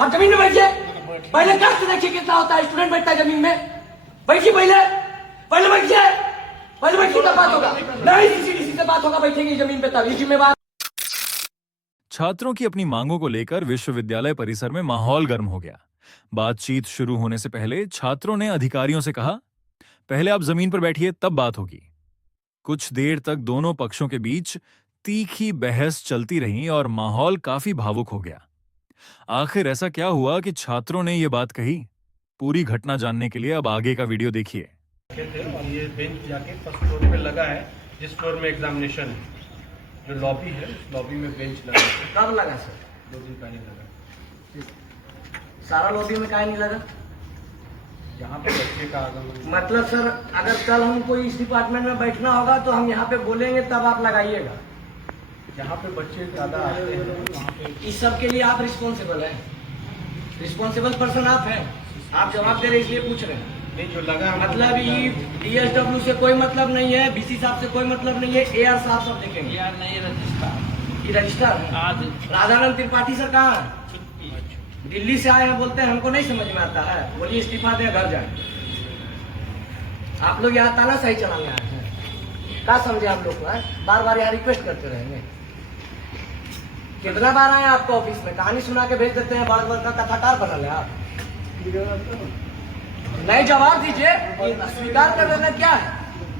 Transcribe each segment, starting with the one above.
आप जमीन में बैठिए। पहले कष्ट देखिए कितना होता है, स्टूडेंट बैठता है जमीन में। बैठिए पहले बैठिए, पहले बैठिए तब बात होगा। नहीं सीसीडीसी से बात होगा, बैठेंगे जमीन पे तब। ये जिम्मेवार। छात्रों की अपनी मांगों को लेकर विश्वविद्यालय परिसर में माहौल गर्म हो गया। बातचीत शुरू होने से पहले छात्रों ने अधिकारियों से कहा, पहले आप जमीन पर बैठिए तब बात होगी। कुछ देर तक दोनों पक्षों के बीच तीखी बहस चलती रही और माहौल काफी भावुक हो गया। आखिर ऐसा क्या हुआ कि छात्रों ने यह बात कही? पूरी घटना जानने के लिए अब आगे का वीडियो देखिए। और ये बेंच जाके फर्स्ट फ्लोर पे लगा है, जिस फ्लोर में एग्जामिनेशन है। जो लॉबी है, उस लॉबी में बेंच लगा है। कब लगा सर? 2 दिन पहले लगा। सारा लॉबी में काहे नहीं लगा? यहाँ पे बच्चे का आगमन। मतलब सर, अगर कल हमको इस डिपार्टमेंट में बैठना होगा तो हम यहाँ पे बोलेंगे तब आप लगाइएगा। जहाँ पे बच्चे ज्यादा आते हैं वहाँ पे इस सब के लिए आप रिस्पॉन्सिबल हैं, रिस्पॉन्सिबल पर्सन आप हैं। आप जवाब दे रहे इसलिए पूछ रहे हैं। नहीं, जो लगा मतलब DSW से कोई मतलब नहीं है, BC साहब से कोई मतलब नहीं है, AR साहब सब देखेंगे। यार नहीं रजिस्ट्रार ये रजिस्टर है। आज राधानंद त्रिपाठी सर कहाँ है? दिल्ली से आए हैं, बोलते हैं हमको नहीं समझ में आता है। बोलिए इस्तीफा दें, घर जाए। आप लोग यहाँ तानाशाही चलाने आए हैं, क्या समझे हम लोग को? बार बार यहाँ रिक्वेस्ट करते रहेंगे। कितना बार आए आपको ऑफिस में, कहानी सुना के भेज देते हैं, बड़ा बड़ा कथाकार बना ले आप। नहीं जवाब दीजिए, स्वीकार कर देना क्या है?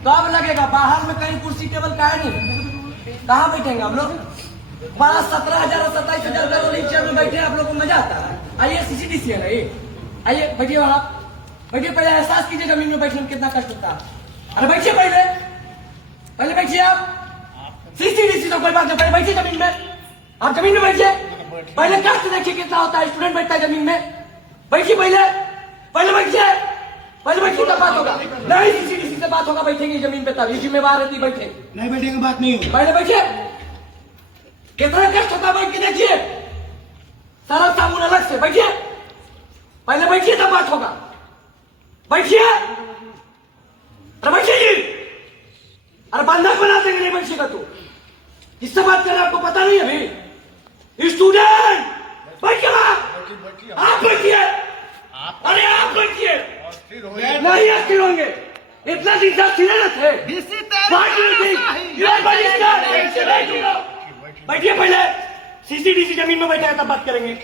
कब लगेगा? बाहर में कहीं कुर्सी टेबल का है नहीं, कहाँ बैठेंगे हम लोग? 17,000 और 27,000 का रोलिंग चेयर में बैठे आप लोग को मजा आता है? आइए CCDC है ना ये, आइए बैठिए वहां, बैठिए। पहले एहसास कीजिए जमीन में बैठने में कितना कष्ट होता है। अरे बैठिए पहले बैठिए आप। CCDC तो कोई बात नहीं, पहले बैठिए जमीन में। आप जमीन में बैठिए। पहले कष्ट देखिए कितना होता है, स्टूडेंट बैठता है जमीन में। बैठिए पहले बैठिए तब बात होगा। नहीं CCDC से बात होगा, बैठेंगे जमीन पे तब। ये जिम्मेवार है, बैठे। नहीं बैठेंगे बात नहीं होगी। पहले बैठिए। कितना कष्ट होता है, बैठ के देखिए। सारा साबुन अलग से। बैठिए पहले बैठिए तब बात होगा। बैठिए, अरे बैठिए जी। अरे बंधक बना देंगे नहीं बैठिएगा तो। किससे बात कर रहे हैं आपको पता नहीं अभी? स्टूडेंट बैठिए, आप बैठिए। अरे आप बैठिए। नहीं अस्थिर होंगे, इतना दिन से अस्थिर न थे। बैठिए पहले। CCDC जमीन में बैठा है तब बात करेंगे।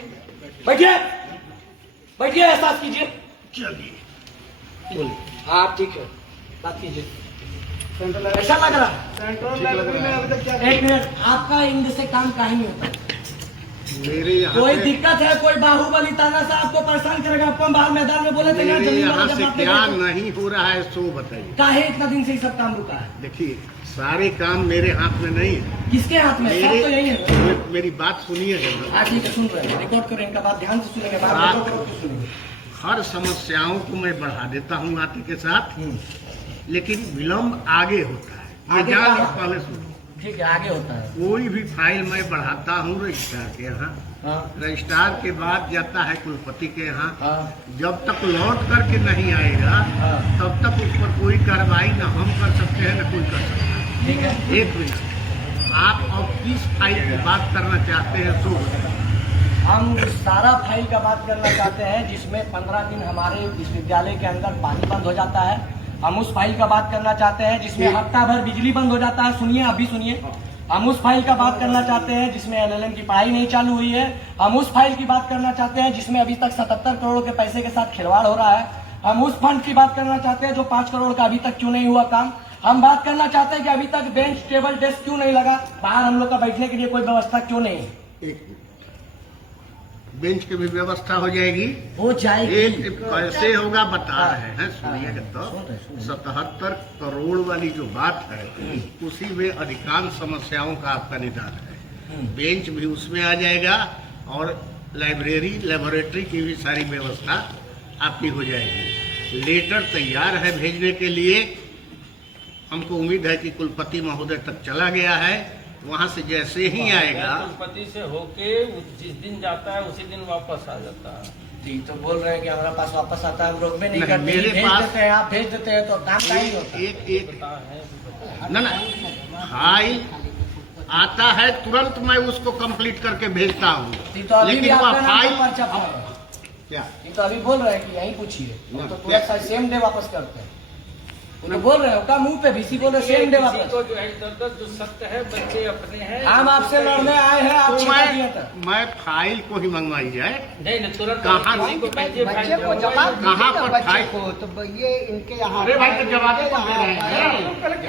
बैठिए एहसास कीजिए। चलिए हाँ ठीक है, बात कीजिए। ऐसा लग रहा है? एक मिनट, आपका इंग्लिश से काम काहे नहीं होता? मेरे यहाँ कोई दिक्कत है? कोई बाहुबली ताना सा आपको परेशान करेगा? आपको बाहर मैदान में बोले थे ना मेरे जमीन यहाँ वाला से जब क्या आपने नहीं हो रहा है सो बताइए। काहे इतना दिन से ये सब काम रुका है? देखिए, सारे काम मेरे हाथ में नहीं है। किसके हाथ में? सब तो यही है। मेरी बात सुनिए जरा। हाँ ठीक है, सुन रहे हैं, रिकॉर्ड करें इनका बात ध्यान से सुनेंगे। बात हाँ। रिकॉर्ड करके सुनेंगे। हर समस्याओं को मैं बढ़ा देता हूँ आते के साथ, लेकिन विलम्ब आगे होता है। आगे ये जान कहाँ? लो, पहले सुनो। ठीक है, आगे होता है। कोई भी फाइल मैं बढ़ाता हूँ रजिस्ट्रार के यहाँ, हाँ रजिस्ट्रार के बाद जाता है कुलपति के यहाँ। हाँ जब तक लौट करके नहीं आएगा हाँ। तब तक उस पर कोई कार्रवाई न हम कर सकते हैं न कोई कर सकता है। ठीक है। एक मिनट, आप अब किस फाइल की बात करना चाहते हैं सो बताइए। हम सारा फाइल का बात करना चाहते हैं जिसमें 15 दिन हमारे विश्वविद्यालय के अंदर पानी बंद हो जाता है। हम उस फाइल का बात करना चाहते हैं जिसमें हफ्ता भर बिजली बंद हो जाता है। सुनिए, अभी सुनिए। हम उस फाइल का बात करना चाहते हैं जिसमें LLM की पढ़ाई नहीं चालू हुई है। हम उस फाइल की बात करना चाहते हैं जिसमें अभी तक 77 करोड़ के पैसे के साथ खिलवाड़ हो रहा है। हम उस फंड की बात करना चाहते हैं जो 5 करोड़ का अभी तक क्यों नहीं हुआ काम। हम बात करना चाहते हैं कि अभी तक बेंच टेबल डेस्क क्यों नहीं लगा, बाहर हम लोग का बैठने के लिए कोई व्यवस्था क्यों नहीं है। एक मिनट, बेंच की भी व्यवस्था हो जाएगी। हो जाएगी। एक कैसे होगा बता रहे हैं, सुनिएगा तो। सुन रहे। 77 करोड़ वाली जो बात है उसी में अधिकांश समस्याओं का आपका निदान है। बेंच भी उसमें आ जाएगा और लाइब्रेरी लेबोरेटरी की भी सारी व्यवस्था आपकी हो जाएगी। लेटर तैयार है भेजने के लिए। हमको उम्मीद है कि कुलपति महोदय तक चला गया है, वहाँ से जैसे ही आएगा। कुलपति से होके जिस दिन जाता है उसी दिन वापस आ जाता है। ठीक तो बोल रहे हैं कि हमारे पास वापस आता है, हम रोक में नहीं नहीं, करते। मेरे भेज पास- देते हैं, आप भेज देते हैं तो काम का ही होता है। एक पता है ना फाइल आता है तुरंत मैं उसको कंप्लीट करके भेजता हूँ, तो अभी भी लेकिन वह आपका नाम फाइल पर पर्चा पड़ा है। क्या तो अभी बोल रहे हैं कि यहीं पूछिए, ना, तो तुरंत सेम डे वापस करते हैं। तो बोल रहे हो का मुंह पे VC बोल रहे सेम डे किसी वापस। को जो है इधर जो सत्य है, बच्चे अपने हैं। हम आपसे लड़ने आए हैं, आप तो छिपा दिए था। मैं फाइल को ही मंगवाई जाए। नहीं नहीं, तुरंत कहाँ किसी को भेजिए, फाइल बच्चे को मंगवाइए। जवाब कहाँ दीजिए पर ना बच्चे फाइल? को, तो ये इनके यहाँ अरे भाई, तो जवाब ही तो दे रहे हैं।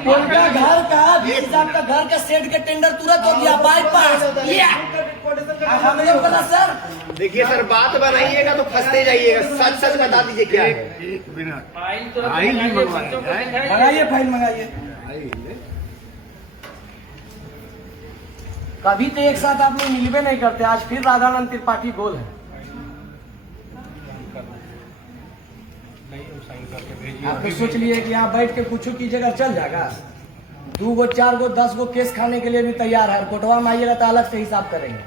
उनका घर का बीस साहब का घर का सेट का टेंडर तुरंत हो गया बाईपास। हम लोग बोला सर देखिए सर, बात बनाइएगा तो फंसते जाइएगा, सच सच बता दीजिए क्या है। एक मिनट, फाइल तुरंत फाइल ही मंगाइए, मंगवाइए। बच्चों को दिखाइए। मंगाइए, फाइल मंगाइए। कभी तो एक साथ आप लोग मिलवे नहीं करते, आज फिर राधानंद त्रिपाठी गोल है। आप तो सोच लिए कि यहाँ बैठ के कुछ कीजिएगा चल जाएगा। 2 गो 4 गो 10 गो केस खाने के लिए भी तैयार है। कोटवा में आइएगा तो अलग से हिसाब करेंगे।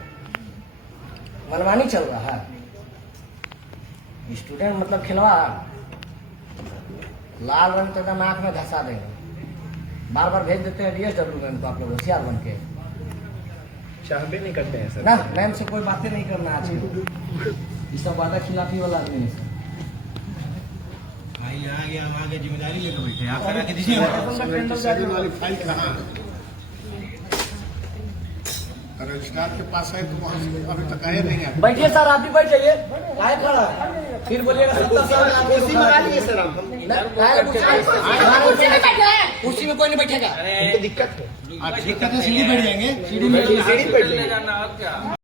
मनमानी चल रहा है। स्टूडेंट मतलब खिलवाड़, लाल रंग तो एकदम आंख में धंसा देंगे। बार बार भेज देते हैं DSW मैम को, आप लोग होशियार बन के। चाहते नहीं करते हैं सर। ना मैम से कोई बातें नहीं करना आज ये सब वादा खिलाफी वाला आदमी है। रजिस्ट्रार वाली फाइल कहाँ है? रजिस्ट्रार के पास है तो वहाँ से अभी तक आए नहीं है। बैठिए सर, आप भी बैठ जाइए। काहे खड़ा है? फिर बोलिएगा 70 साल का कुर्सी मंगा लीजिए सर हम। कुर्सी में कोई नहीं बैठेगा। अरे दिक्कत है। दिक्कत है, सीढ़ी बैठ जाएंगे। सीढ़ी में सीढ़ी पे ले जाना और क्या।